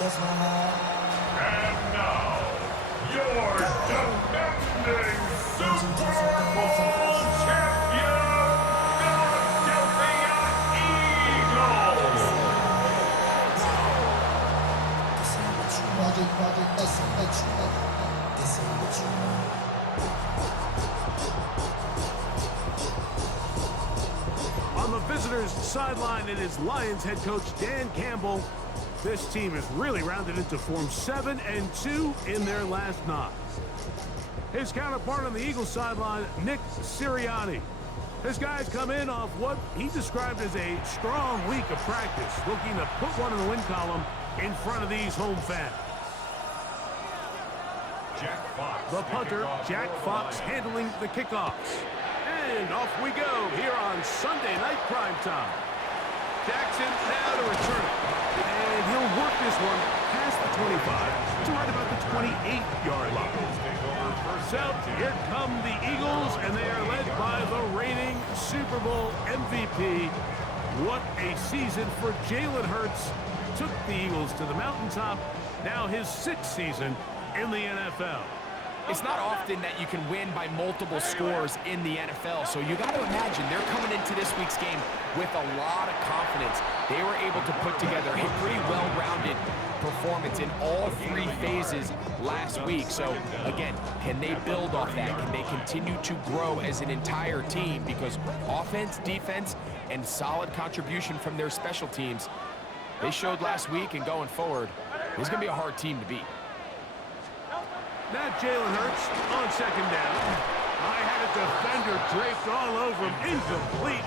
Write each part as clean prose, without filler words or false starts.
That's my heart. And now, your defending Super Bowl champion, Philadelphia Eagles. This ain't what you want. This ain't what you want. This ain't what you want. On the visitors' sideline, it is Lions head coach Dan Campbell. This team has really rounded into form 7-2 in their last 9. His counterpart on the Eagles sideline, Nick Sirianni. His guys come in off what he described as a strong week of practice, looking to put one in the win column in front of these home fans. The punter, Jack Fox, handling the kickoffs. And off we go here on Sunday Night Primetime. Jackson now to return it. And he'll work this one past the 25 to right about the 28-yard line. So here come the Eagles, and they are led by the reigning Super Bowl MVP. What a season for Jalen Hurts. Took the Eagles to the mountaintop. Now his 6th season in the NFL. It's not often that you can win by multiple scores in the NFL, so you got to imagine they're coming into this week's game with a lot of confidence. They were able to put together a pretty well-rounded performance in all 3 phases last week. So, again, can they build off that? Can they continue to grow as an entire team? Because offense, defense, and solid contribution from their special teams, they showed last week, and going forward, it's going to be a hard team to beat. Now Jalen Hurts on 2nd down. I had a defender draped all over him. Incomplete.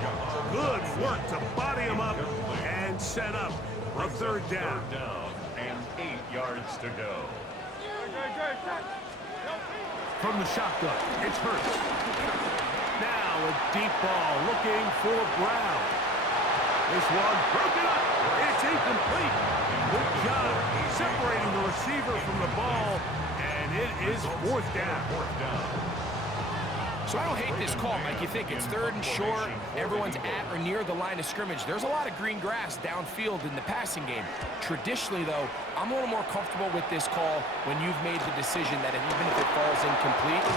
Good work to body him up and set up a 3rd down. And 8 yards to go. From the shotgun, it's Hurts. Now a deep ball looking for Brown. This one broken up. It's incomplete. Good job separating the receiver from the ball. And it is 4th down. So I don't hate this call, Mike. You think it's 3rd and short, everyone's at or near the line of scrimmage. There's a lot of green grass downfield in the passing game. Traditionally, though, I'm a little more comfortable with this call when you've made the decision that even if it falls incomplete,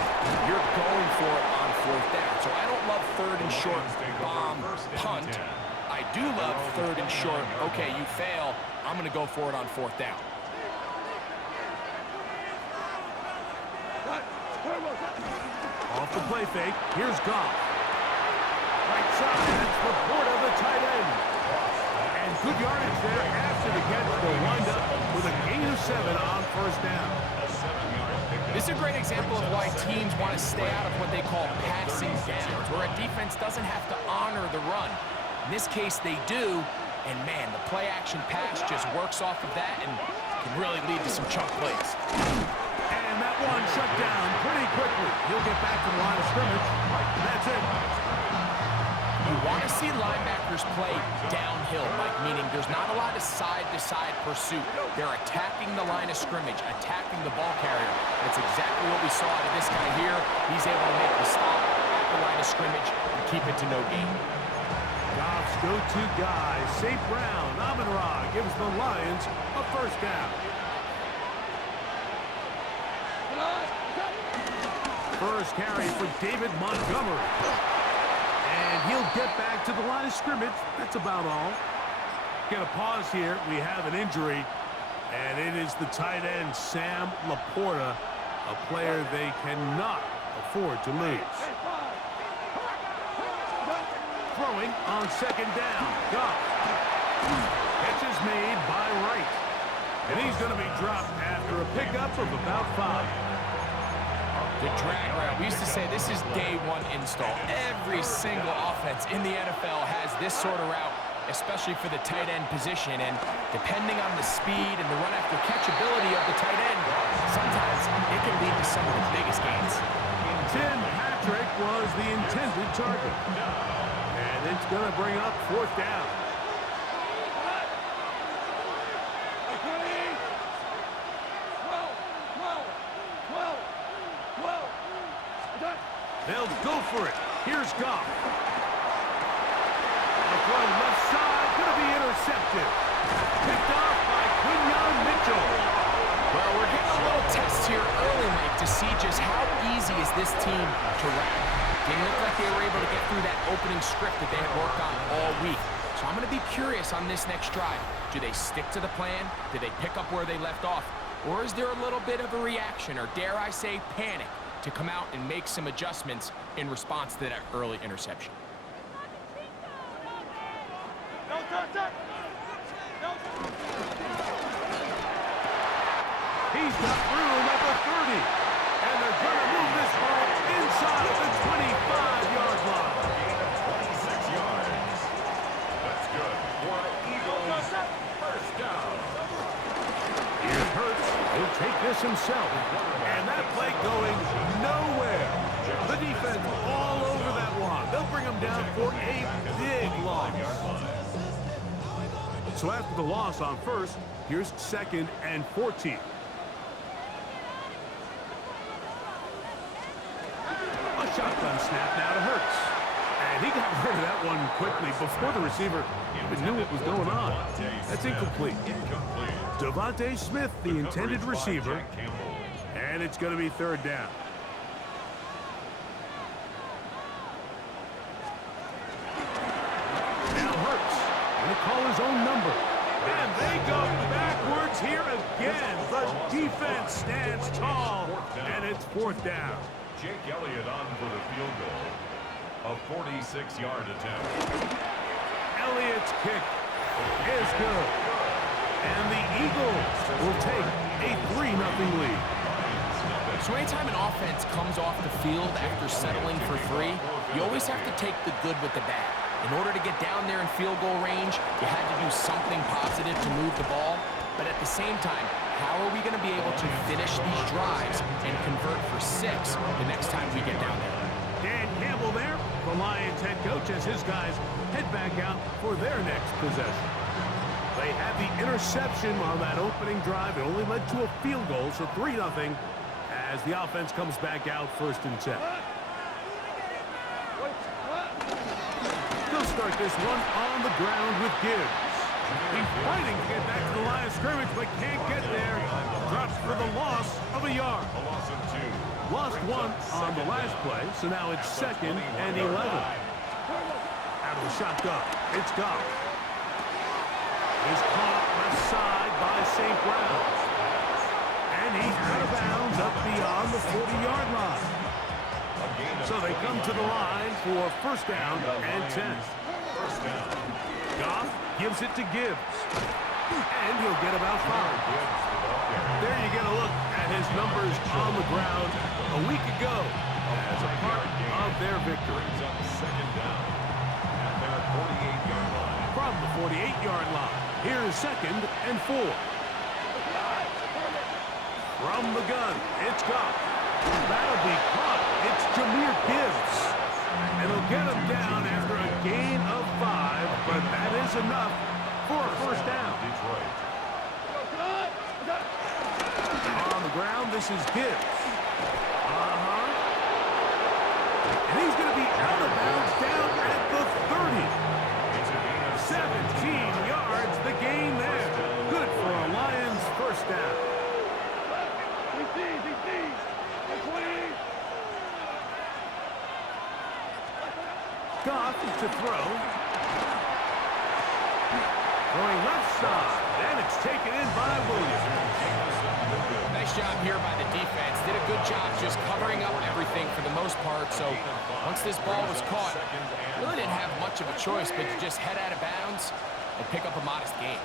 you're going for it on 4th down. So I don't love 3rd and short bomb punt. I do love 3rd and short, okay, you fail, I'm going to go for it on 4th down. Off the play fake, here's Goff. Right side, it's Laporta, the tight end. And good yardage there after the catch. They'll wind up with a gain of 7 on 1st down. This is a great example of why teams want to stay out of what they call passing downs, where a defense doesn't have to honor the run. In this case, they do, and man, the play-action pass just works off of that and can really lead to some chunk plays. And that one shut down pretty quickly. He'll get back to the line of scrimmage. And that's it. You want to see linebackers play downhill, Mike, meaning there's not a lot of side-to-side pursuit. They're attacking the line of scrimmage, attacking the ball carrier. That's exactly what we saw out of this guy here. He's able to make the stop at the line of scrimmage and keep it to no gain. Goff's go-to guy, St. Brown, Amon-Ra, gives the Lions a 1st down. First carry for David Montgomery. And he'll get back to the line of scrimmage. That's about all. Get a pause here. We have an injury. And it is the tight end, Sam Laporta, a player they cannot afford to lose. Throwing on 2nd down. Goff. Catch is made by Wright. And he's going to be dropped after a pickup of about 5. The drag route. We used to say this is day 1 install. Every single offense in the NFL has this sort of route, especially for the tight end position. And depending on the speed and the run after catch ability of the tight end, sometimes it can lead to some of the biggest gains. Tim Patrick was the intended target. And it's going to bring up 4th down. They'll go for it. Here's Goff. A throw left side, going to be intercepted. Picked off by Quinyon Mitchell. Well, we're getting a little test here early, Mike, to see just how easy is this team to wrap. Didn't look like they were able to get through that opening script that they had worked on all week. So I'm going to be curious on this next drive. Do they stick to the plan? Do they pick up where they left off? Or is there a little bit of a reaction, or dare I say panic, to come out and make some adjustments in response to that early interception? He's got room at the 30. And they're going to move this ball inside of the 25-yard line. Gain of 26 yards. That's good for an Eagles first down. Here's Hurts. He'll take this himself. And that play going nowhere. The defense all over that one. They'll bring him down for a big loss. So after the loss on first, here's 2nd and 14. A shotgun snap now to Hurts. And he got rid of that one quickly before the receiver even knew what was going on. That's incomplete. Devontae Smith, the intended receiver. And it's going to be 3rd down. Now Hurts going to call his own number. And they go backwards here again. The defense stands tall. And it's 4th down. Jake Elliott on for the field goal. A 46-yard attempt. Elliott's kick is good. And the Eagles will take a 3-0 lead. So anytime an offense comes off the field after settling for 3, you always have to take the good with the bad. In order to get down there in field goal range, you had to do something positive to move the ball. But at the same time, how are we going to be able to finish these drives and convert for 6 the next time we get down there? Dan Campbell there, the Lions head coach, as his guys head back out for their next possession. They had the interception on that opening drive. It only led to a field goal, so 3-0 as the offense comes back out 1st and 10. They'll start this one on the ground with Gibbs. He's fighting to get back to the line of scrimmage, but can't get there. Drops for the loss of a yard. A loss of 2. Lost 1 on the last play, so now it's 2nd and 11. Out of the shotgun, it's Goff. Is caught left side by St. Brown. And he's out of bounds up beyond the 40-yard line. So they come to the line for 1st down and 10. First down. Goff gives it to Gibbs. And he'll get about 5. There you get a look at his numbers on the ground a week ago as a part of their victory. Up 2nd down at their 48-yard line. From the 48-yard line, here's 2nd and 4. From the gun, it's Goff. That'll be caught. It's Jahmyr Gibbs. And he'll get him down after a gain of 5, but that is enough for a 1st down. Detroit. On the ground, this is Gibbs. And he's going to be out of bounds down at the 30. It's a gain of 17 yards, the gain there. Good for a Lions 1st down. Goff to throw. Throwing left side, and it's taken in by Williams. Nice job here by the defense. Did a good job just covering up everything for the most part. So once this ball was caught, really didn't have much of a choice but to just head out of bounds and pick up a modest gain.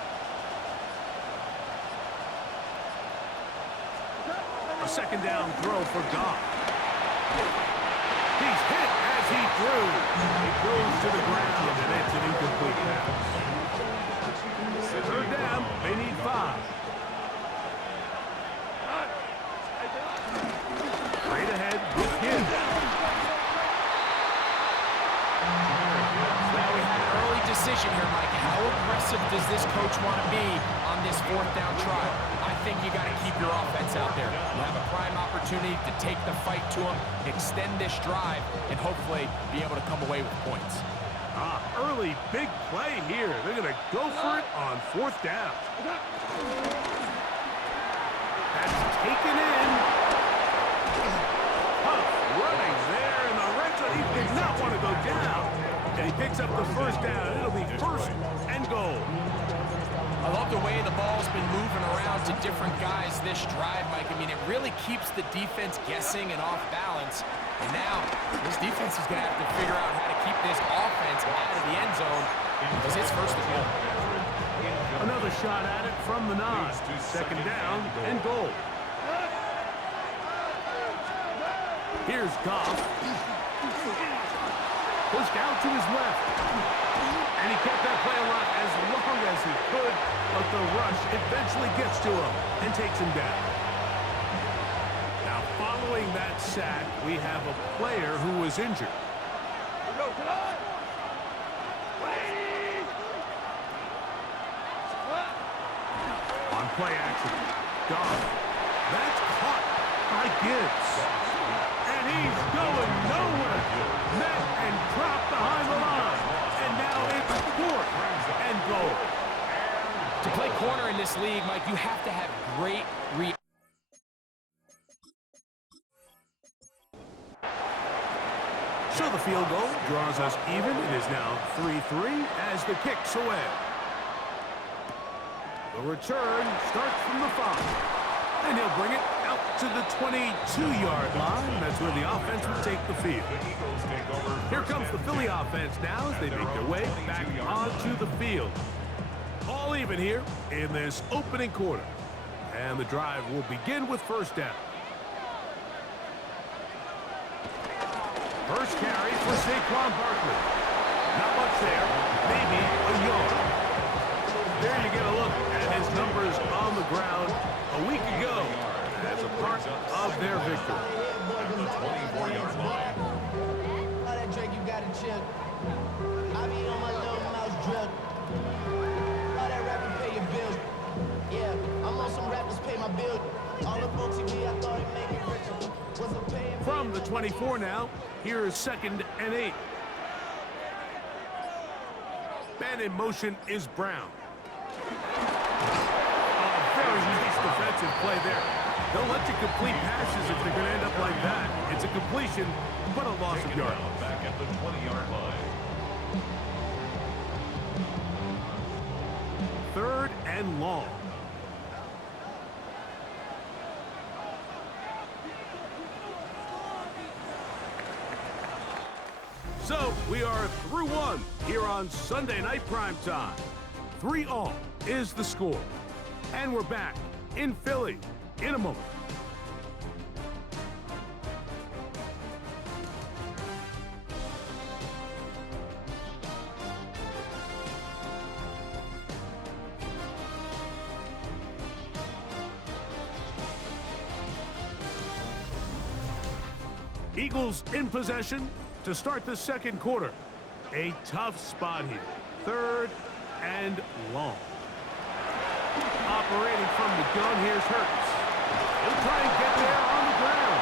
A 2nd down throw for Goff. He's hit as he threw. It goes to the ground, and it's an incomplete pass. 3rd down, they need 5. Straight ahead with Gibbs. Now we had an early decision here, Mike. How aggressive does this coach want want to be on this fourth down try. I think you got to keep your offense out there. You have a prime opportunity to take the fight to them, extend this drive, and hopefully be able to come away with points. Early big play here. They're going to go for it on fourth down. That's taken in. Huff running there in the red zone. He did not want to go down. And he picks up the first down. It'll be first and goal. I love the way the ball's been moving around to different guys this drive, Mike. I mean, it really keeps the defense guessing and off balance. And now, this defense is going to have to figure out how to keep this offense out of the end zone because it's first and goal. Another shot at it from the 9. Second down and goal. Here's Goff. Pushed out to his left. And he kept that play alive as long as he could, but the rush eventually gets to him and takes him down. Now, following that sack, we have a player who was injured. On play action, Goff. That's caught by Gibbs. And he's going nowhere. Met and dropped behind the line. And now it's fourth and goal. To play corner in this league, Mike, you have to have great reaction. So the field goal draws us even. It is now 3-3 as the kick's away. The return starts from the 5. And he'll bring it out to the 22-yard line. That's where the offense will take the field. Here comes the Philly offense now as they make their way back onto the field. All even here in this opening quarter. And the drive will begin with first down. First carry for Saquon Barkley. Not much there. Maybe a yard. There you get a look at his numbers on the ground a week ago as a part of their victory. At the 24-yard line. All that Drake, you got to chill. I be on my little mouse drug. All that rapping pay your bills. Yeah, I'm on some rappers pay my bill. All the books TV, I thought it made me richer. Wasn't paying. From the 24 now, here is 2nd and 8. Man in motion is Brown. Very nice defensive play there. They'll let you complete passes if they're going to end up like that. It's a completion, but a loss of yards. Back at the 20-yard line. 3rd and long. So, we are through one here on Sunday Night Primetime. 3-all is the score. And we're back in Philly in a moment. Eagles in possession to start the second quarter. A tough spot here. 3rd and long. Operating from the gun, here's Hurts. He'll try and get there on the ground.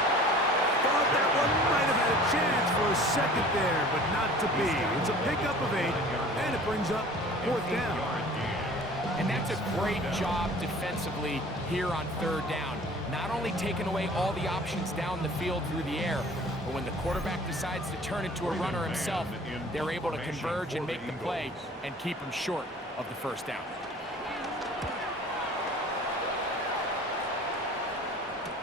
Thought that one might have had a chance for a second there, but not to be. It's a pickup of 8, and it brings up 4th down. And that's a great job defensively here on 3rd down. Not only taking away all the options down the field through the air, but when the quarterback decides to turn into a runner himself, they're able to converge and make the play and keep him short of the first down.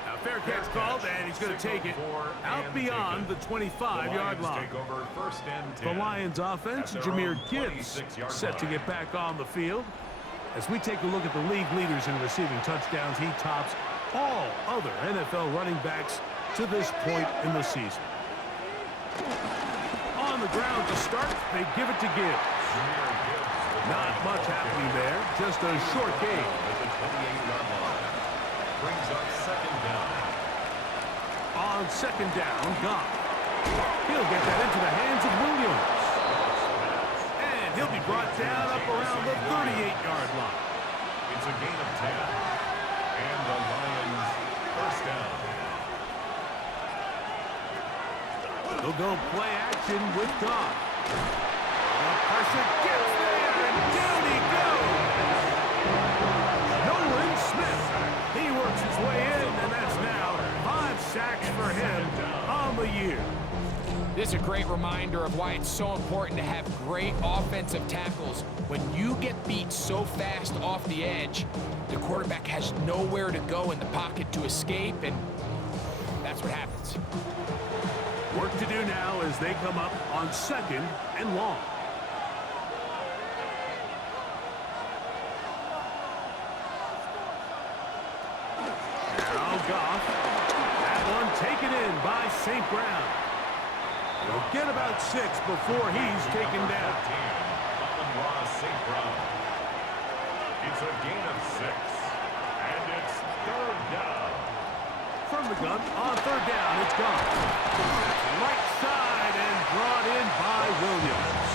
Now fair catch called, and he's going to take it out beyond the 25-yard line. The Lions offense, Jahmyr Gibbs, set to get back on the field. As we take a look at the league leaders in receiving touchdowns, he tops all other NFL running backs to this point in the season. On the ground to start, they give it to Gibbs. Not much happening there, just a short gain. Brings up 2nd down. On 2nd down, Goff. He'll get that into the hands of Williams. And he'll be brought down up around the 38-yard line. a gain of 10. And the Lions first down. They'll go play action with Goff. The pressure gets there, and down he goes. Nolan Smith. He works his way in, and that's now 5 sacks for him on the year. This is a great reminder of why it's so important to have great offensive tackles. When you get beat so fast off the edge, the quarterback has nowhere to go in the pocket to escape, and that's what happens. Work to do now as they come up on 2nd and long. Now Goff. That one taken in by St. Brown. They'll get about 6 before he's taken down. St. Brown. It's a gain of 6. And it's 3rd down. From the gun on 3rd down, it's Goff. Right side and brought in by Williams.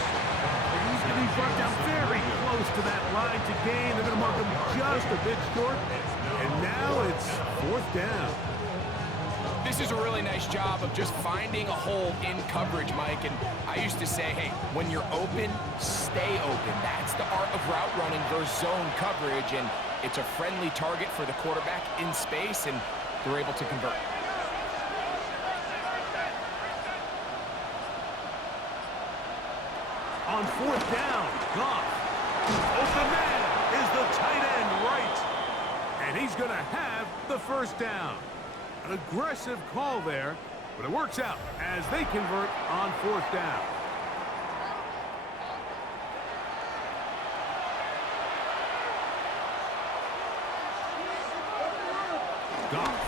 He's going to be brought down very close to that line to gain. They're going to mark him just a bit short. And now it's 4th down. This is a really nice job of just finding a hole in coverage, Mike. And I used to say, hey, when you're open, stay open. That's the art of route running versus zone coverage. And it's a friendly target for the quarterback in space, and they're able to convert. On 4th down, Goff. Open man is the tight end right. And he's going to have the 1st down. An aggressive call there, but it works out as they convert on 4th down. Goff.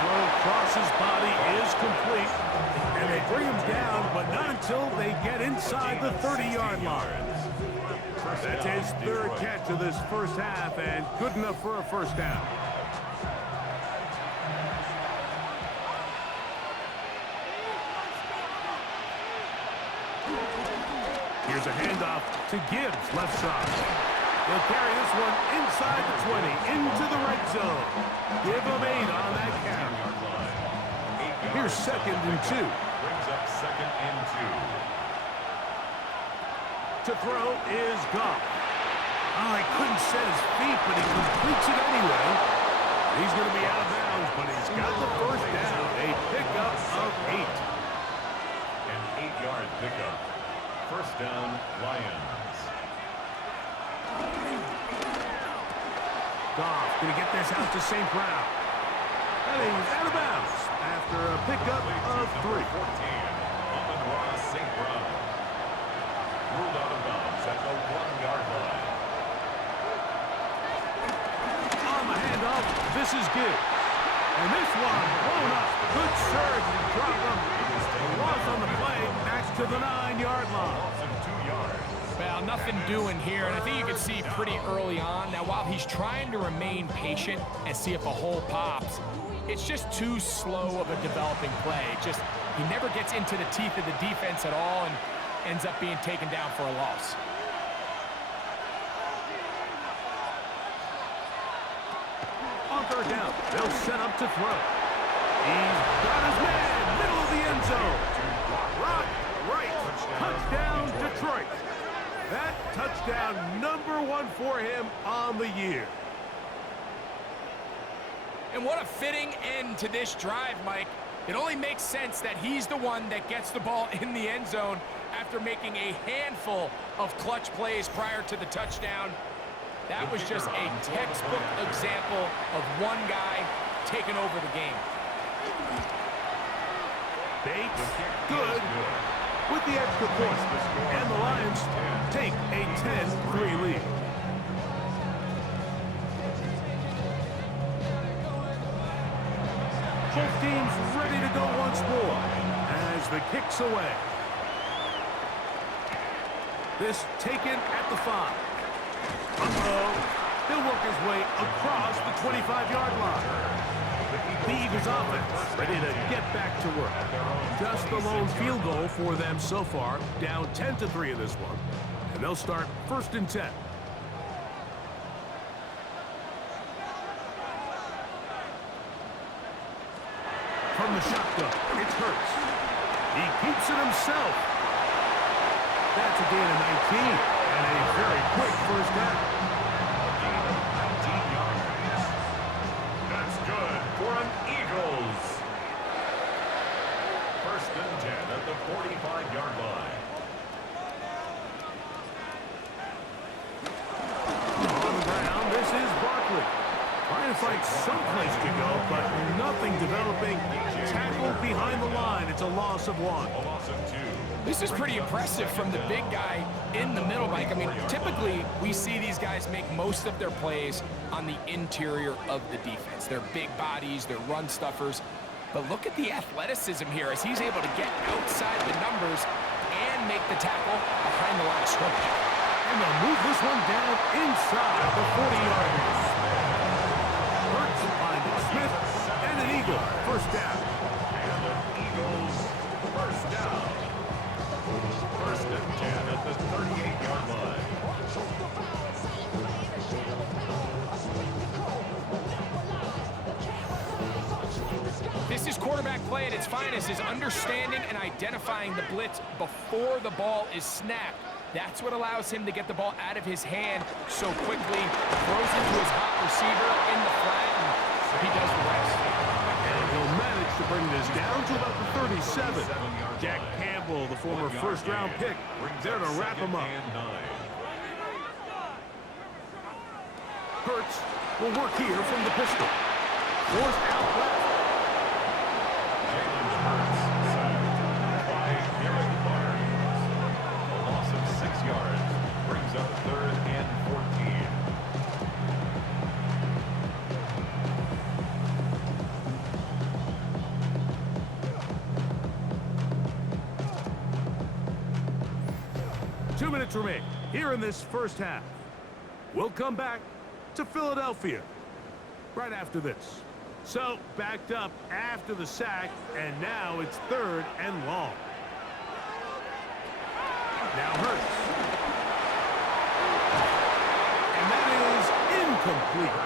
Throw across his body is complete. And they bring him down, but not until they get inside the 30-yard line. That's his 3rd catch of this first half, and good enough for a 1st down. Here's a handoff to Gibbs, left side. He'll carry this one inside the 20, into the red zone. Give him 8 on that count. Here's 2nd and 2. Brings up 2nd and 2. To throw is Goff. Oh, he couldn't set his feet, but he completes it anyway. He's going to be out of bounds, but he's got the 1st down. A pickup of 8. An 8-yard pickup. 1st down, Lions. Goff going to get this out to St. Brown. And he's out of bounds after a pickup of 3. 14, St. Brown. Ruled out of bounds at the 1-yard line. On the handoff, this is Gibbs. And this one blown up. Good surge and drop him. The loss on the play, that's to the 9-yard line. Well, nothing doing here, and I think you can see pretty early on. Now, while he's trying to remain patient and see if a hole pops, it's just too slow of a developing play. He never gets into the teeth of the defense at all and ends up being taken down for a loss. On 3rd down, they'll set up to throw. He's got his man, middle of the end zone. Rock right, touchdown Detroit. That touchdown #1 for him on the year. And what a fitting end to this drive, Mike. It only makes sense that he's the one that gets the ball in the end zone after making a handful of clutch plays prior to the touchdown. That was just a textbook example of one guy taking over the game. Bates, good, with the extra point. And the Lions take a 10-3 lead. Both teams ready to go once more as the kick's away. This taken at the 5. He'll work his way across the 25-yard line. The Eagles offense ready to get back to work. Just the lone field goal for them so far, down 10-3 in this one. And they'll start 1st and 10. From the shotgun, it's Hurts. He keeps it himself. That's a gain of 19 and a very quick first down. A gain of 19 yards. That's good for an Eagles. 1st and 10 at the 45-yard line. On the ground, this is Barkley. Trying to find someplace to go, but nothing developing. Tackled behind the line. It's a loss of 1. A loss of 2. This is pretty impressive from the big guy in the middle, Mike. I mean, typically we see these guys make most of their plays on the interior of the defense. They're big bodies, they're run stuffers. But look at the athleticism here as he's able to get outside the numbers and make the tackle behind the line of scrimmage. And they'll move this one down inside the 40-yard line. Hurts finding Smith, and an Eagle. 1st down. And an Eagles 1st down. 1st and 10 at the 38-yard line. This is quarterback play at its finest, is understanding and identifying the blitz before the ball is snapped. That's what allows him to get the ball out of his hand so quickly, throws into his hot receiver in the flat, and he does the rest. And he'll manage to bring this down to about the 37. Jack Campbell, the former 1st-round pick, there to wrap him up. Hurts will work here from the pistol. Forced out left. A loss of 6 yards brings up 3rd and 14. Two minutes remain here in this first half. We'll come back to Philadelphia right after this. So, backed up after the sack, and now it's 3rd and long. Now Hurts. And that is incomplete.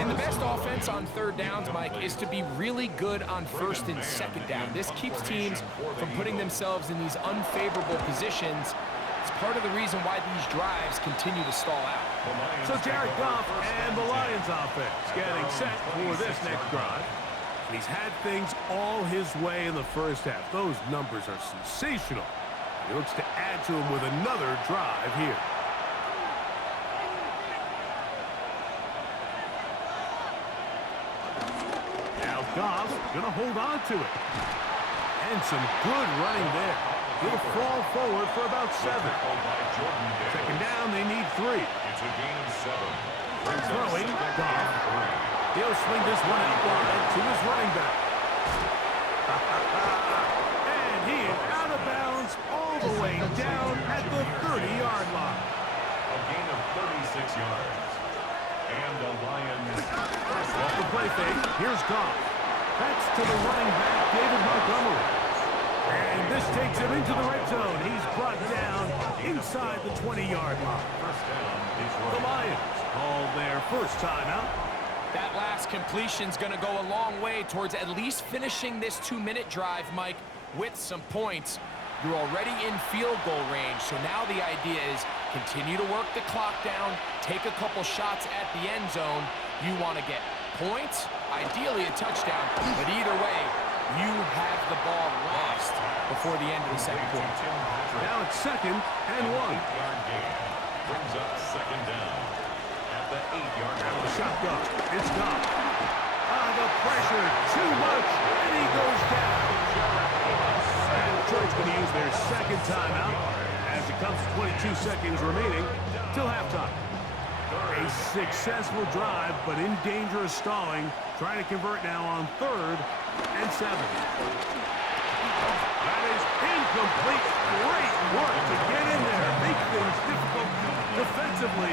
And the best offense on 3rd downs, Mike, is to be really good on 1st and 2nd down. This keeps teams from putting themselves in these unfavorable positions. It's part of the reason why these drives continue to stall out. So Jared Goff and the Lions offense getting set for this next drive. And he's had things all his way in the first half. Those numbers are sensational. He looks to add to them with another drive here. Now Goff gonna hold on to it. And some good running there. He'll fall forward for about 7. 2nd down, they need 3. It's a gain of 7. Throwing, Goff. He'll swing this one out wide to his running back. And he is out of bounds all the way down at the 30-yard line. A gain of 36 yards. And the Lions Off the play fake, here's Goff. That's to the running back, David Montgomery. And this takes him into the red zone. He's brought down inside the 20-yard line. The Lions call their first timeout. That last completion's going to go a long way towards at least finishing this 2-minute drive, Mike, with some points. You're already in field goal range, so now the idea is continue to work the clock down, take a couple shots at the end zone. You want to get points, ideally a touchdown, but either way, you have the ball last before the end of the 2nd quarter. Now it's 2nd and 1. 8-yard gain brings up 2nd down at the 8-yard Now line. the shotgun. It's Goff. The pressure too much, and he goes down. And Detroit's going to use their 2nd timeout as it comes to 22 seconds remaining till halftime. A successful drive, but in danger of stalling. Trying to convert now on 3rd and 7. That is incomplete. Great work to get in there. Make things difficult defensively.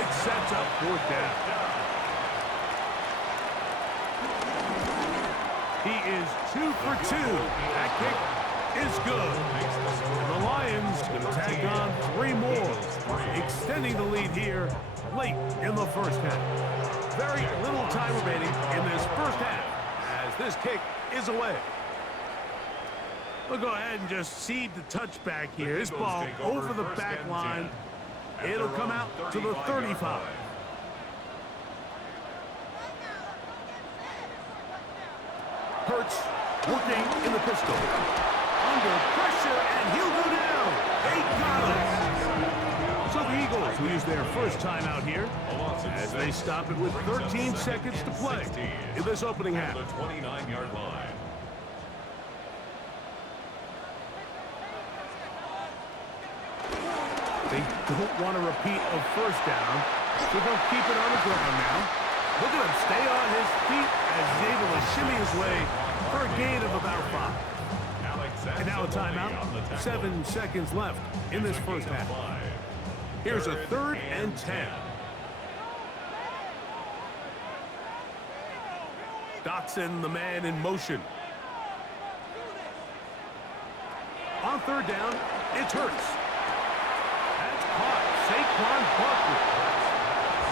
It sets up 4th down. He is 2 for 2. That kick is good. And the Lions extending the lead here late in the first half. Very little time remaining in this first half as this kick is away. We'll go ahead and just seed the touchback here. This ball over the back line. It'll come out to the 35. Hurts working in the pistol. Under pressure, and he'll go down. They got him. So the Eagles will use their first timeout here as they stop it with 13 seconds to play in this opening half. The 29-yard line. They don't want to repeat a first down, so they'll keep it on the ground now. Look at him stay on his feet as he's able to shimmy his way for a gain of about 5. And now a timeout. 7 seconds left in this first half. Here's a 3rd and 10. Dotson, the man in motion. On 3rd down, it's Hurts. That's caught. Saquon Barkley.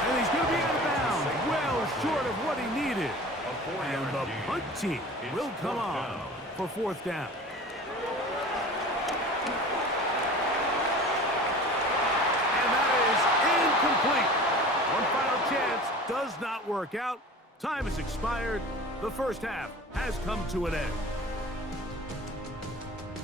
And he's going to be out of bounds. Well short of what he needed. And the punt team will come on for 4th down. And that is incomplete. One final chance does not work out. Time has expired. The first half has come to an end.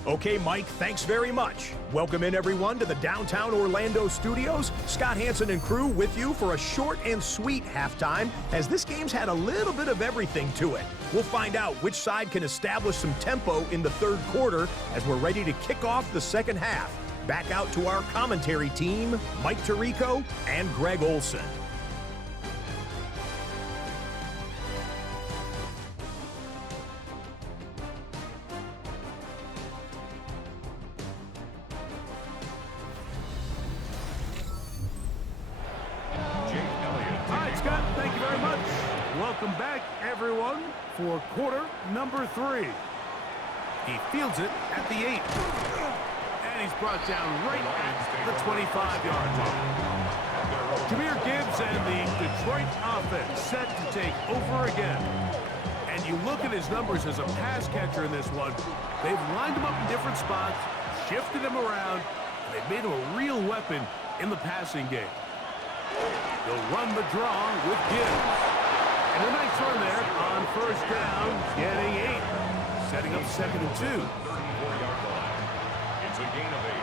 Okay, Mike, thanks very much. Welcome in, everyone, to the downtown Orlando studios. Scott Hansen and crew with you for a short and sweet halftime, as this game's had a little bit of everything to it. We'll find out which side can establish some tempo in the 3rd quarter as we're ready to kick off the 2nd half. Back out to our commentary team, Mike Tirico and Greg Olson. Welcome back, everyone, for quarter number 3. He fields it at the 8. And he's brought down right at the 25-yard line. Jahmyr Gibbs and the Detroit offense set to take over again. And you look at his numbers as a pass catcher in this one. They've lined him up in different spots, shifted him around, and they've made him a real weapon in the passing game. They'll run the draw with Gibbs. And a nice run there on 1st down, getting 8. Setting up 2nd and 2. 34-yard line. It's a gain of 8.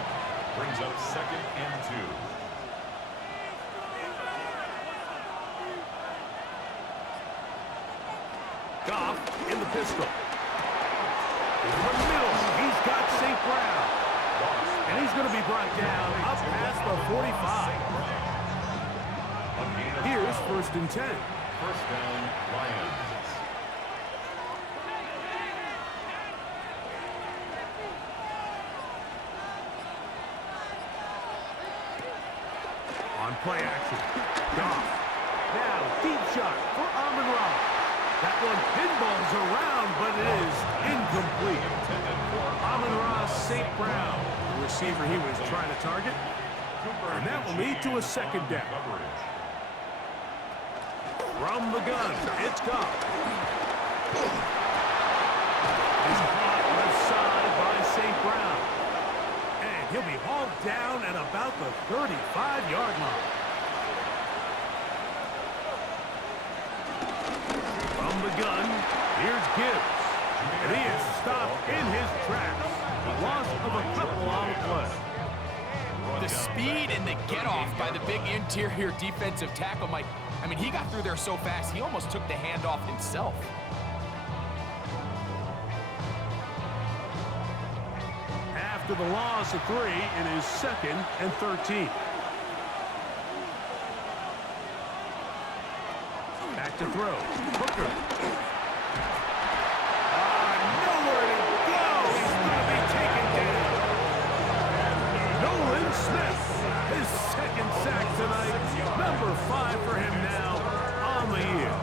Brings up 2nd and 2. Goff in the pistol. In the middle, he's got St. Brown. And he's going to be brought down up past the 45. Here's 1st and 10. First down, Lions. On play action. Goff. Now, deep shot for Amon-Ra. That one pinballs around, but it is incomplete. Amon-Ra St. Brown, the receiver he was trying to target. And that will lead to a 2nd down. From the gun, it's Goff. He's caught left side by St. Brown. And he'll be hauled down at about the 35-yard line. From the gun, here's Gibbs. And he is stopped in his tracks. Loss of a couple on the play. The speed and the get-off by the big interior defensive tackle, Mike. I mean, he got through there so fast, he almost took the handoff himself. After the loss of 3, it is 2nd and 13. Back to throw. Hooker. Nowhere to go. He's going to be taken down. Nolan Smith, his 2nd sack tonight. Number 5 for him now on the year.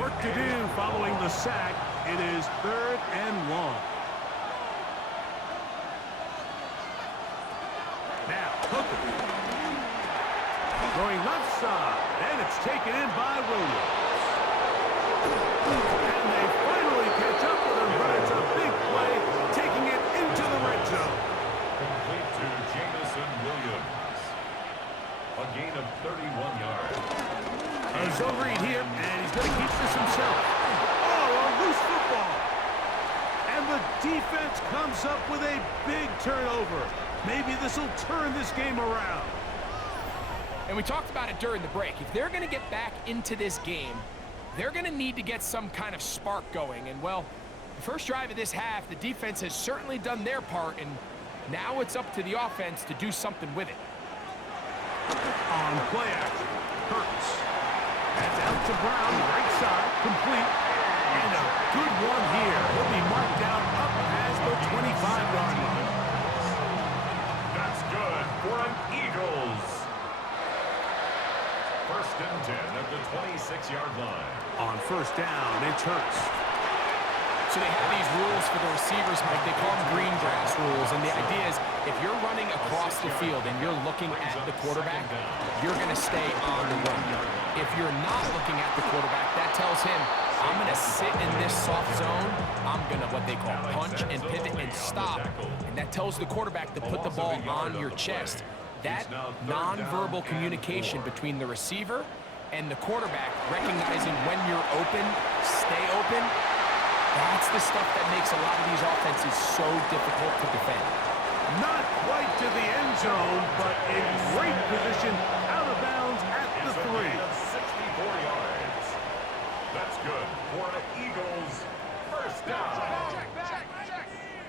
Work to do following the sack. It is 3rd and long. Now, Hooker. Going left side, and it's taken in by Williams. And they finally catch up with him, but it's a big play, taking it into the red zone. Complete to Jamison Williams. A gain of 31 yards. A zone read here, and he's going to keep this himself. Oh, a loose football. And the defense comes up with a big turnover. Maybe this will turn this game around. And we talked about it during the break. If they're going to get back into this game, they're going to need to get some kind of spark going. And, well, the first drive of this half, the defense has certainly done their part, and now it's up to the offense to do something with it. On play action, Hurts. That's out to Brown, right side, complete. And a good one here. He'll be marked down up past the 25-yard line. That's good for an Eagles. First and 10 at the 26-yard line. On first down, it's Hurts. So they have these rules for the receivers, Mike. They call them green grass rules. And the idea is if you're running across the field and you're looking at the quarterback, you're going to stay on the run. If you're not looking at the quarterback, that tells him, I'm going to sit in this soft zone. I'm going to what they call punch and pivot and stop. And that tells the quarterback to put the ball on your chest. That nonverbal communication between the receiver and the quarterback, recognizing when you're open, stay open, that's the stuff that makes a lot of these offenses so difficult to defend. Not quite to the end zone, but in great position out of bounds at the 3. 64 yards. That's good for an Eagles first down.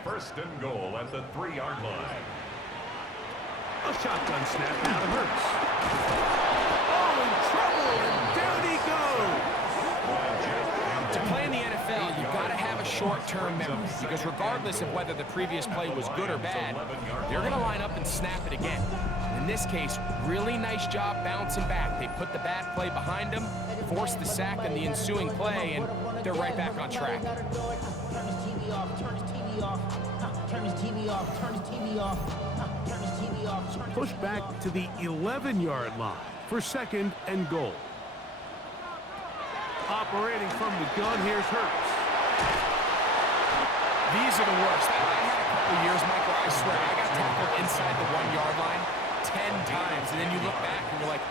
First and goal at the 3-yard line. A shotgun snap now to Hurts. Oh, in trouble, and down he goes. To play in the NFL, you've got to have a short-term memory, because regardless of whether the previous play was good or bad, they're going to line up and snap it again. In this case, really nice job bouncing back. They put the bad play behind them, forced the sack in the ensuing play, and they're right back on track. Turn his TV off, turn his TV off, turn his TV off, turn his TV off, turn his TV off. Push back to the 11-yard line for second and goal. Operating from the gun, here's Hurts. These are the worst. I had a couple years, Mike, where I swear I got tackled inside the 1-yard line 10 times, and then you look back and you're like,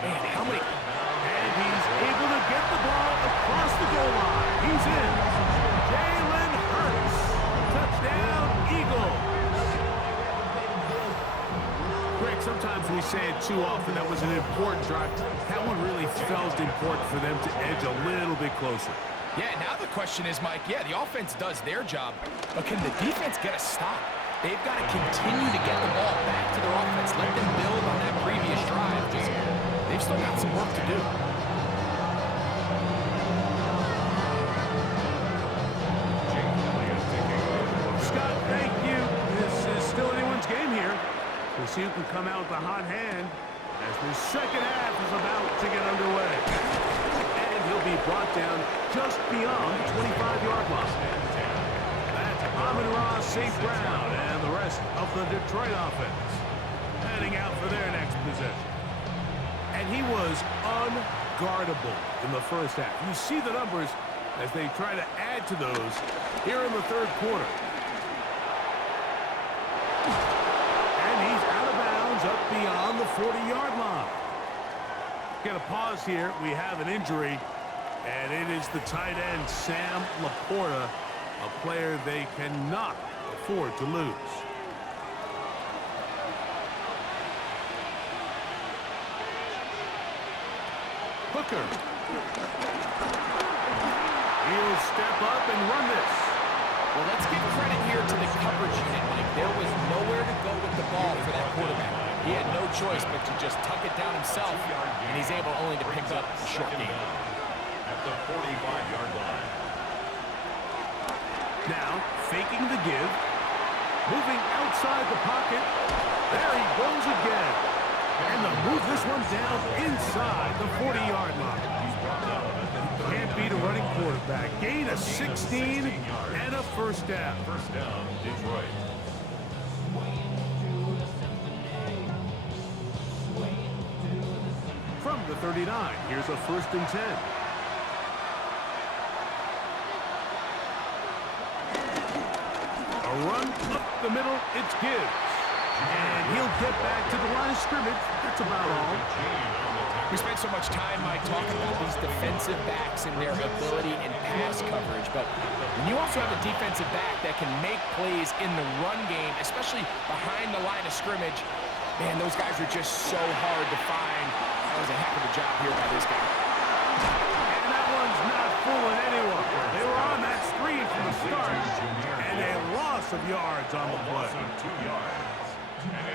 man, how many? And he's able to get the ball across the goal line. He's in. Jalen Hurts. Touchdown, Eagles. Greg, sometimes we say it too often. That was an important drive. That one really felt important for them to edge a little bit closer. Yeah, now the question is, Mike, yeah, the offense does their job, but can the defense get a stop? They've got to continue to get the ball back to their offense. Let them build on that previous drive. They've still got some work to do. Scott, thank you. This is still anyone's game here. We'll see who can come out with a hot hand as the second half is about to get underway. And he'll be brought down just beyond the 25-yard line. That's Amon-Ra St. Brown and the rest of the Detroit offense heading out for their next possession. And he was unguardable in the first half. You see the numbers as they try to add to those here in the third quarter. And he's out of bounds up beyond the 40-yard line. Get a pause here. We have an injury, and it is the tight end, Sam Laporta, a player they cannot afford to lose. Hooker. He'll step up and run this. Well, let's give credit here to the coverage unit, Mike. There was nowhere to go with the ball for that quarterback. He had no choice but to just tuck it down himself, and he's able only to pick up a short gain. At the 45-yard line. Now, faking the give. Moving outside the pocket. There he goes again. And they'll move this one down inside the 40-yard line. Can't beat a running quarterback. Gain of 16 and a first down. First down, Detroit. the 39. Here's a 1st and 10. A run up the middle, it's Gibbs. And he'll get back to the line of scrimmage. That's about all. We spent so much time, Mike, talking about these defensive backs and their ability in pass coverage. But when you also have a defensive back that can make plays in the run game, especially behind the line of scrimmage, man, those guys are just so hard to find. That was a heck of a job here by this guy. And that one's not fooling anyone. They were on that screen from the start, and a loss of yards on the play. 2 yards.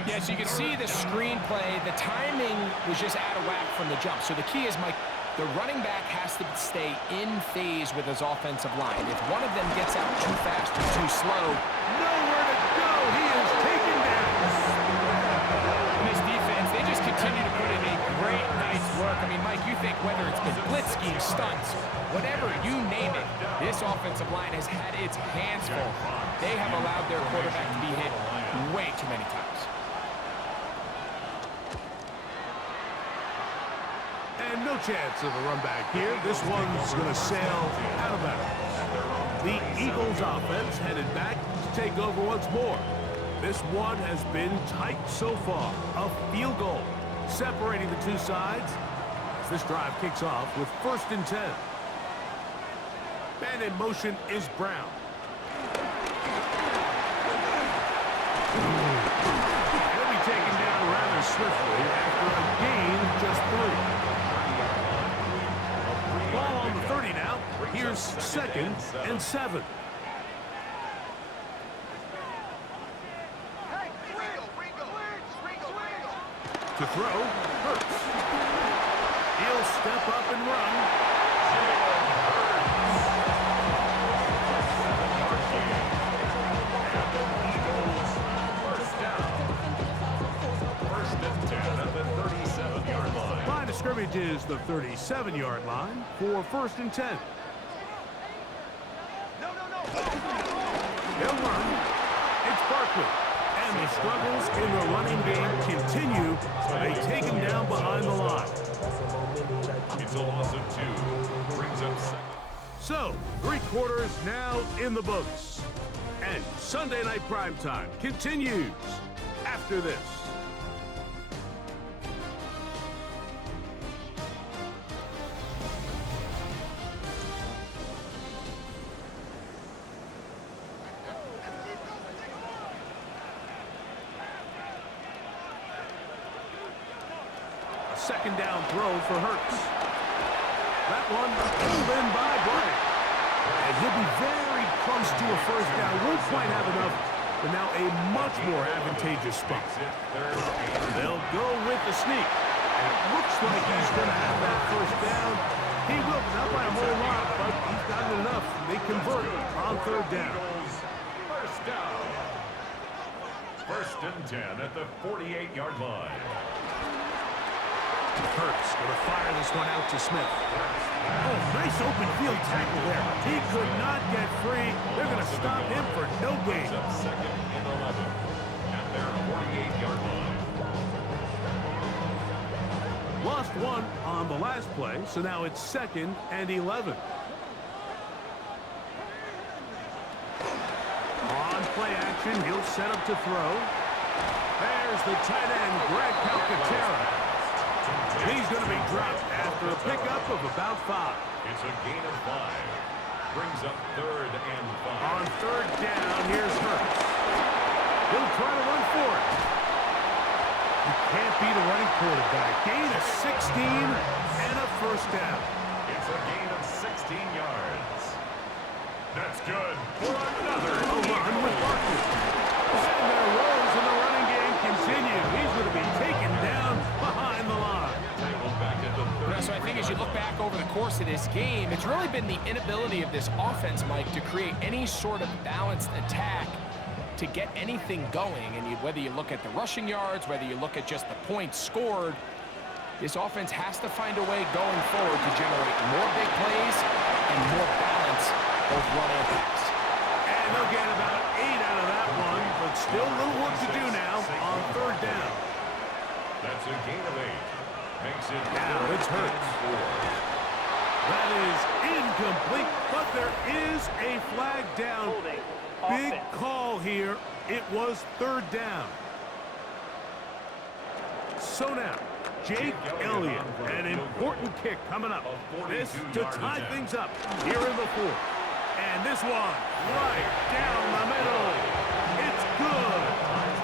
Yeah, so you can see the screenplay. The timing was just out of whack from the jump. So the key is, Mike, the running back has to stay in phase with his offensive line. If one of them gets out too fast or too slow, Nowhere to go. He is taken down. in this defense, they just continue to put in a great night's work. I mean, Mike, you think whether it's been blitz scheme, stunts, whatever, you name it, this offensive line has had its hands full. They have allowed their quarterback to be hit way too many times. And no chance of a run back here. This one's going to sail out of bounds. The Eagles offense headed back to take over once more. This one has been tight so far. A field goal separating the two sides as this drive kicks off with 1st and 10. And in motion is Brown. He'll be taken down rather swiftly after a gain of just 3. Ball on the 30 now. Here's 2nd and 7. To throw, Hurts. He'll step up and run. Line of scrimmage is the 37-yard line for 1st and 10. They'll run. It's Barkley. And the struggles in the running game continue. They take him down behind the line. It's a loss of 2. Brings up 2nd. So, 3 quarters now in the books. And Sunday Night Primetime continues after this. Second down throw for Hurts. That one pulled in by Bryant. And he'll be very close to a 1st down. Won't quite have enough, but now a much more advantageous spot. They'll go with the sneak. And it looks like he's going to have that 1st down. He will, not by a whole lot, but he's got enough. They convert on 3rd down. 1st down. 1st and 10 at the 48-yard line. Hurts going to fire this one out to Smith. Oh, nice open field tackle there. He could not get free. They're going to stop him for no gain. Up 2nd and 11 at their 48-yard line. Lost 1 on the last play, so now it's 2nd and 11. On play action, he'll set up to throw. There's the tight end, Greg Calcaterra. He's going to be dropped after a pickup of about 5. It's a gain of 5. Brings up 3rd and 5. On 3rd down, here's Hurts. He'll try to run for it. You can't beat a running quarterback. Gain of 16 and a 1st down. It's a gain of 16 yards. That's good for another. A run with Barkley. And their woes in the running game continue. He's going to be taken down behind the line. So I think as you look back over the course of this game, it's really been the inability of this offense, Mike, to create any sort of balanced attack to get anything going. And whether you look at the rushing yards, whether you look at just the points scored, this offense has to find a way going forward to generate more big plays and more balance, both run and pass. And they'll get about 8 out of that one, but still a little work to do now on 3rd down. That's a gain of 8. Makes it Now it's Hurts. That is incomplete, but there is a flag down. Big call here. It was third down. So now, Jake Elliott, an important kick coming up. This to tie things up here in the fourth. And this one right down the middle. It's good.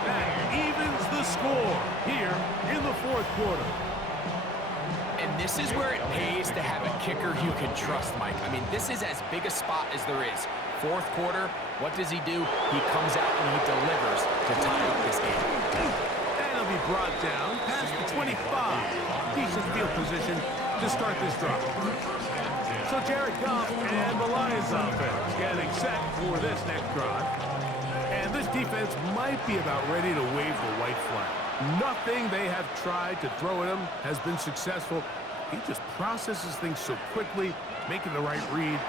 That evens the score here in the fourth quarter. And this is where it pays to have a kicker you can trust, Mike. I mean, this is as big a spot as there is. Fourth quarter, what does he do? He comes out and he delivers to tie up this game. That'll be brought down past the 25. Decent field position to start this drive. So Jared Goff and the Lions offense getting set for this next drive. And this defense might be about ready to wave the white flag. Nothing they have tried to throw at him has been successful. He just processes things so quickly, making the right read,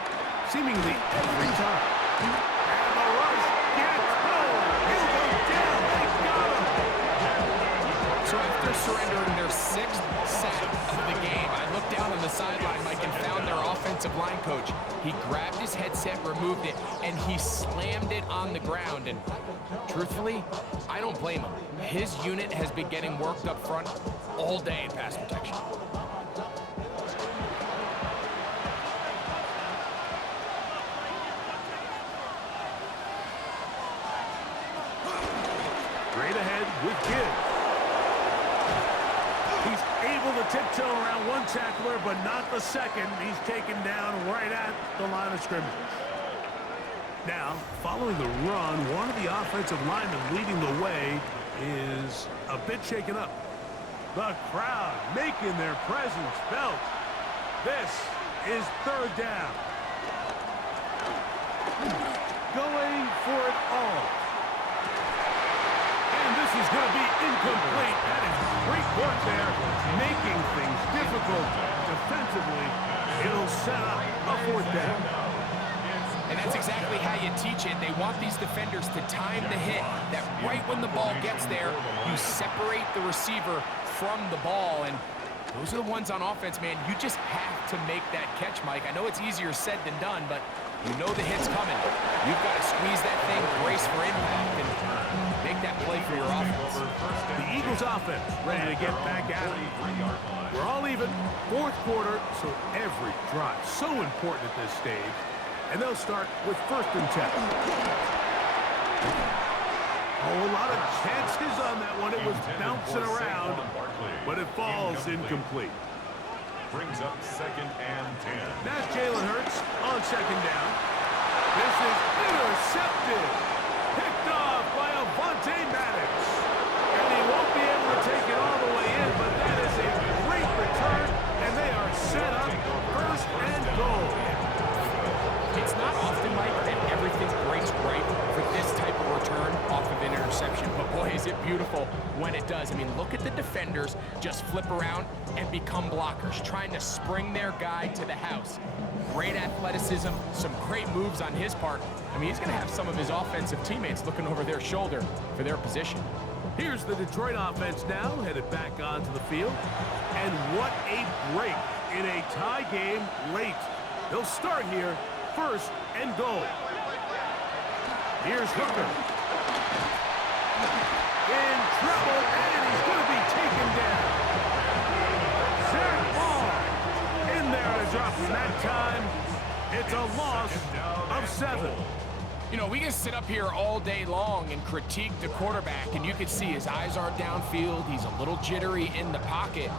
seemingly every time. And the rush gets home. He'll go down. They got him. So after surrendering their sixth sack of the game, I looked down on the sideline, Mike, and found their offensive line coach. He grabbed his headset, removed it, and he slammed it on the ground. And truthfully, I don't blame him. His unit has been getting worked up front all day in pass protection. Straight ahead with Gibbs. He's able to tiptoe around one tackler, but not the second. He's taken down right at the line of scrimmage. Now, following the run, one of the offensive linemen leading the way is a bit shaken up. The crowd making their presence felt. This is third down. Going for it all. And this is going to be incomplete. That is great work there, making things difficult defensively. It'll set up a fourth down. And that's exactly how you teach it. They want these defenders to time the hit, that right when the ball gets there, you separate the receiver from the ball. And those are the ones on offense, man. You just have to make that catch, Mike. I know it's easier said than done, but you know the hit's coming. You've got to squeeze that thing, brace for impact, and make that play for your offense. The Eagles offense ready to get back at it. We're all even. Fourth quarter, so every drive so important at this stage. And they'll start with 1st and 10. Oh, a lot of chances on that one. It was bouncing around, but it falls incomplete. Brings up 2nd and 10. That's Jalen Hurts on 2nd down. This is intercepted. Picked off by Avonte Madden. And he won't be able to take it all the way in, but that is a great return, and they are set up 1st and goal. It's not often, Mike, that everything breaks right for this type of return off of an interception. But boy, is it beautiful when it does. I mean, look at the defenders just flip around and become blockers, trying to spring their guy to the house. Great athleticism, some great moves on his part. I mean, he's going to have some of his offensive teammates looking over their shoulder for their position. Here's the Detroit offense now, headed back onto the field. And what a break in a tie game late. They'll start here. 1st and goal. Here's Hooker. In trouble, and he's going to be taken down. Zach Ball in there to drop him that time. It's a loss of 7. You know, we can sit up here all day long and critique the quarterback, and you can see his eyes aren't downfield. He's a little jittery in the pocket.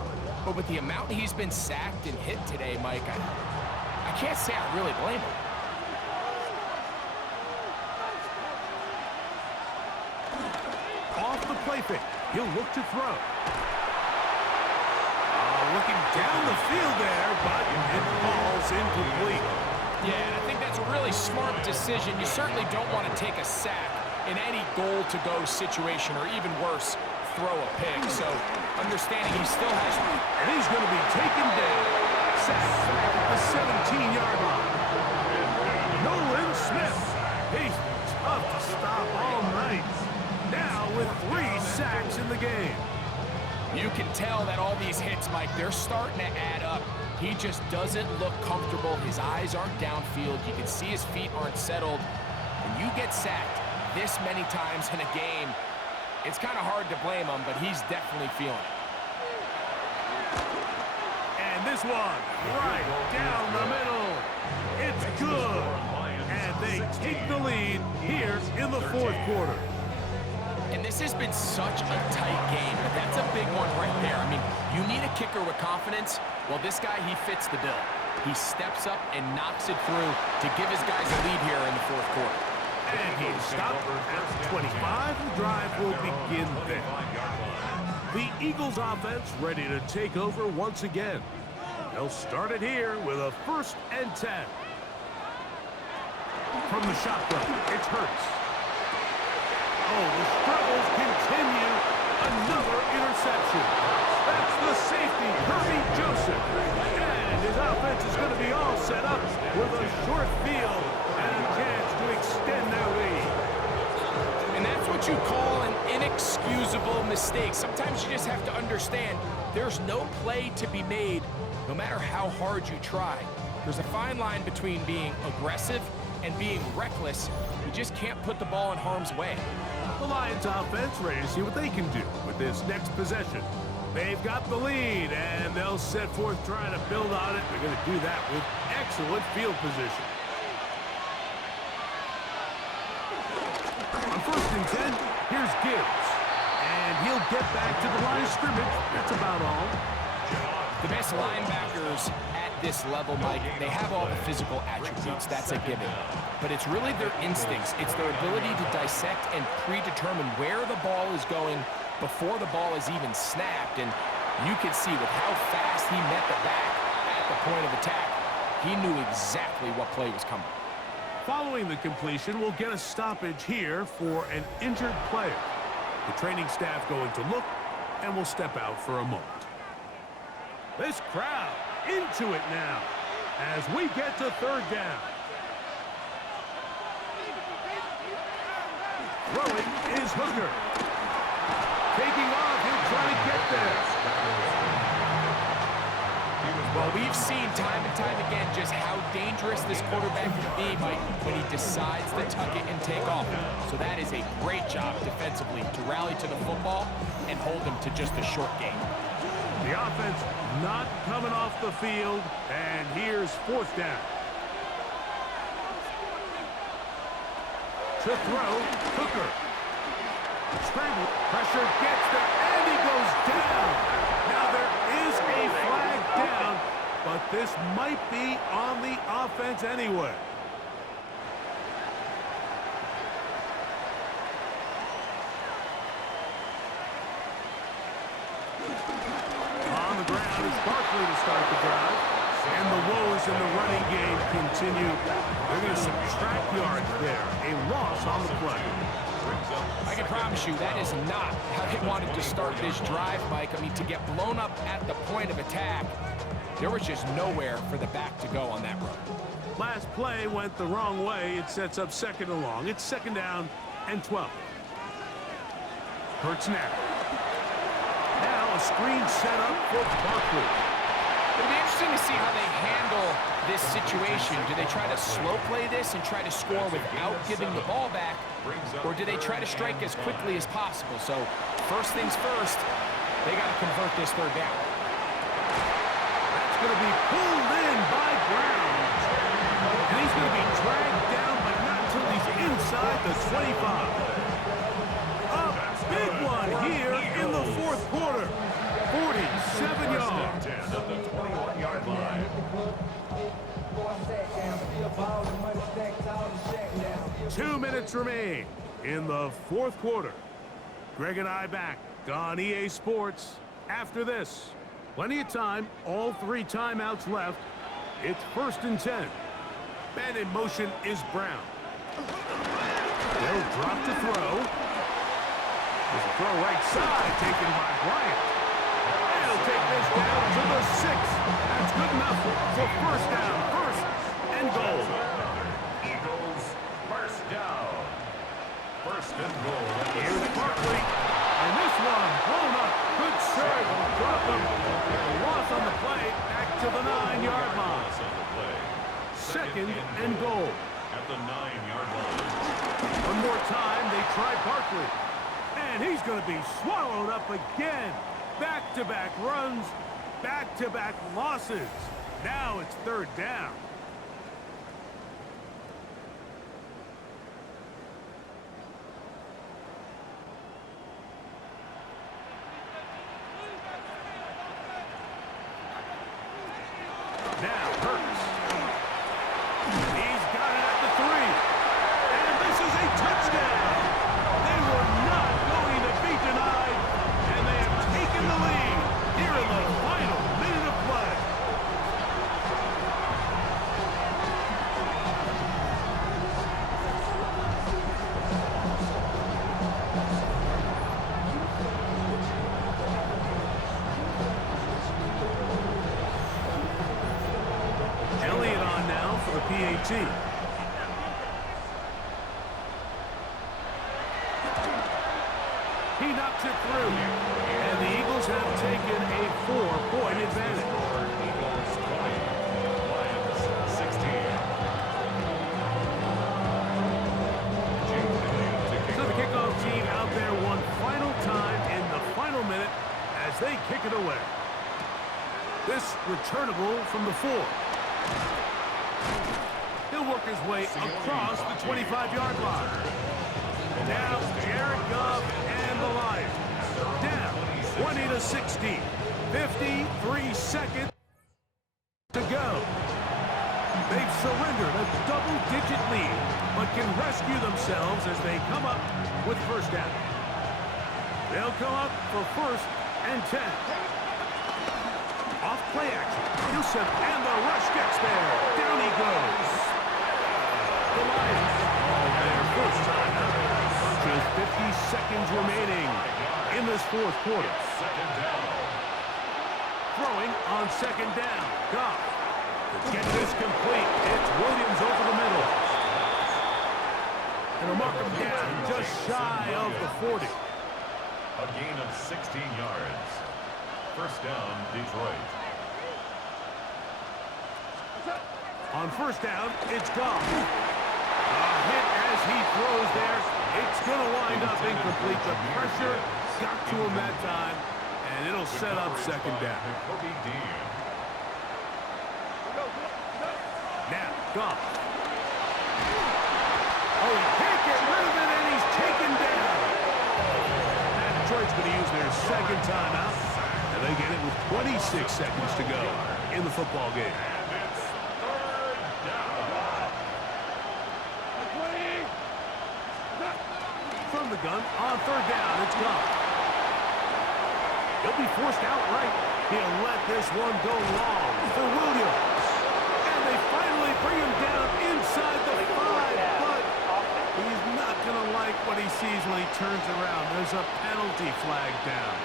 But with the amount he's been sacked and hit today, Mike, I can't say I really blame him. Off the play fake. He'll look to throw. Looking down the field there, but it falls incomplete. Yeah, and I think that's a really smart decision. You certainly don't want to take a sack in any goal-to-go situation, or even worse, throw a pick. So understanding he still has one. And he's going to be taken down. Sacked back at the 17-yard line. Nolan Smith. He's tough to stop all night. Now with 3 sacks in the game. You can tell that all these hits, Mike, they're starting to add up. He just doesn't look comfortable. His eyes aren't downfield. You can see his feet aren't settled. When you get sacked this many times in a game, it's kind of hard to blame him, but he's definitely feeling it. And this one, right down the middle. It's good. And they take the lead here in the fourth quarter. And this has been such a tight game, but that's a big one right there. I mean, you need a kicker with confidence. Well, this guy, he fits the bill. He steps up and knocks it through to give his guys a lead here in the fourth quarter. And he's stopped at 25. The drive will begin there. The Eagles offense ready to take over once again. They'll start it here with a 1st and 10. From the shotgun, it's Hurts. Oh, the struggles continue. Another interception. That's the safety, Kirby Joseph. And his offense is going to be all set up with a short field and a chance to extend their lead. And that's what you call an inexcusable mistake. Sometimes you just have to understand there's no play to be made, no matter how hard you try. There's a fine line between being aggressive and being reckless. You just can't put the ball in harm's way. The Lions offense ready to see what they can do with this next possession. They've got the lead, and they'll set forth trying to build on it. They're going to do that with excellent field position. On 1st and 10, here's Gibbs. And he'll get back to the line of scrimmage. That's about all. The best linebackers at this level, Mike, they have all the physical attributes. That's a given. But it's really their instincts. It's their ability to dissect and predetermine where the ball is going before the ball is even snapped. And you can see with how fast he met the back at the point of attack, he knew exactly what play was coming. Following the completion, we'll get a stoppage here for an injured player. The training staff going to look, and we'll step out for a moment. This crowd into it now as we get to 3rd down. Throwing is Hooker. Taking off, he'll try to get there. Well, we've seen time and time again just how dangerous this quarterback can be, Mike, when he decides to tuck it and take off. So that is a great job defensively to rally to the football and hold him to just a short game. The offense not coming off the field, and here's 4th down. To throw, Hooker. Scramble, pressure gets there, and he goes down. Now there is a flag down, but this might be on the offense anyway. On the ground is Barkley to start the drive. And the woes in the running game continue. They're going to subtract yards there. A loss on the play. I can promise you that is not how they wanted to start this drive, Mike. I mean, to get blown up at the point of attack, there was just nowhere for the back to go on that run. Last play went the wrong way. It sets up 2nd and long. It's 2nd down and 12. Hurts now. Now a screen set up for Barkley. It'll be interesting to see how they handle this situation. Do they try to slow play this and try to score without giving the ball back? Or do they try to strike as quickly as possible? So first things first, they got to convert this 3rd down. That's going to be pulled in by Brown. And he's going to be dragged down, but not until he's inside the 25. A big one here in the 4th quarter. 47 yards. At the 21-yard line. 2 minutes remain in the 4th quarter. Greg and I back on EA Sports after this. Plenty of time, all 3 timeouts left. It's 1st and 10. Man in motion is Brown. They'll drop to throw. There's a throw right side taken by Bryant. They'll take this down to the 6. That's good enough for 1st down, 1st and goal. Eagles, 1st down. 1st and goal. Here's Barkley. And this one blown up. Good sure they'll drop him. A loss on the play, back to the 9-yard line. Second and goal. At the 9-yard line. One more time, they try Barkley. And he's going to be swallowed up again. Back-to-back runs, back-to-back losses. Now it's third down. Now Hurts. He's got it at the 3. And this is a touchdown. They were not going to be denied. And they have taken the lead here in the final minute of play. Elliott on now for the PAT. He knocks it through. And the Eagles have taken a 4-point advantage. Eagles 20, Lions 16. So the kickoff team out there one final time in the final minute as they kick it away. This returnable from the 4. He'll work his way across the 25-yard line. Now Jared Goff and the Lions down 20-16. 53 seconds to go. They've surrendered a double-digit lead, but can rescue themselves as they come up with first down. They'll come up for first and 10. Off play action. Newsom and the rush gets there. Down he goes. The Lions all their first time out. Just 50 seconds remaining in this fourth quarter. Second down. Throwing on second down. Goff. Get this complete. It's Williams over the middle. And they'll mark him down just shy of the 40. A gain of 16 yards. First down, Detroit. On first down, it's Goff. A hit as he throws there. It's going to wind up incomplete. The pressure got to him that time, and it'll set up second down. Now, Goff. Oh, he can't get rid of it, and he's taken down. And Detroit's going to use their second timeout, and they get it with 26 seconds to go in the football game. From the gun, on third down, it's Goff. He'll be forced outright. He'll let this one go long for Williams. And they finally bring him down inside the 5, but he's not going to like what he sees when he turns around. There's a penalty flag down.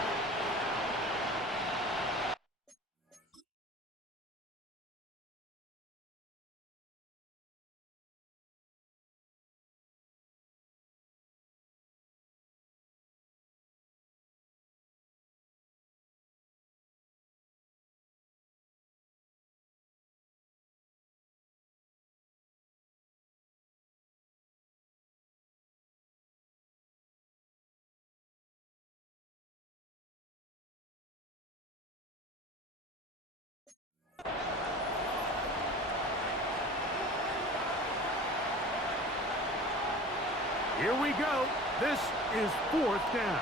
Here we go. This is fourth down.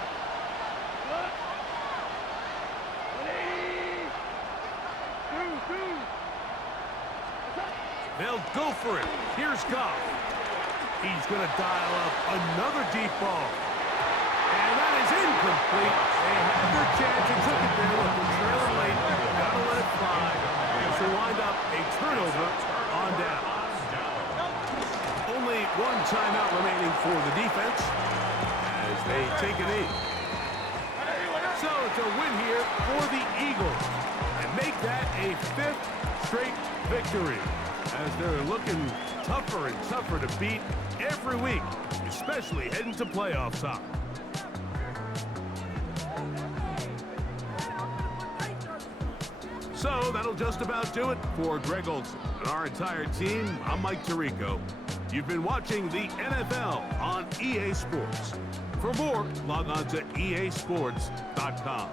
They'll go for it. Here's Goff. He's going to dial up another deep ball. And that is incomplete. They had their chance and took it there with the trailer late. Got to let it fly. This will wind up a turnover on down. Only one timeout remaining for the defense as they take a knee. So it's a win here for the Eagles and make that a 5th straight victory as they're looking tougher and tougher to beat every week, especially heading to playoff time. So that'll just about do it for Greg Olson and our entire team. I'm Mike Tirico. You've been watching the NFL on EA Sports. For more, log on to easports.com.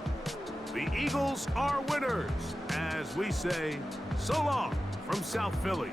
The Eagles are winners, as we say, so long from South Philly.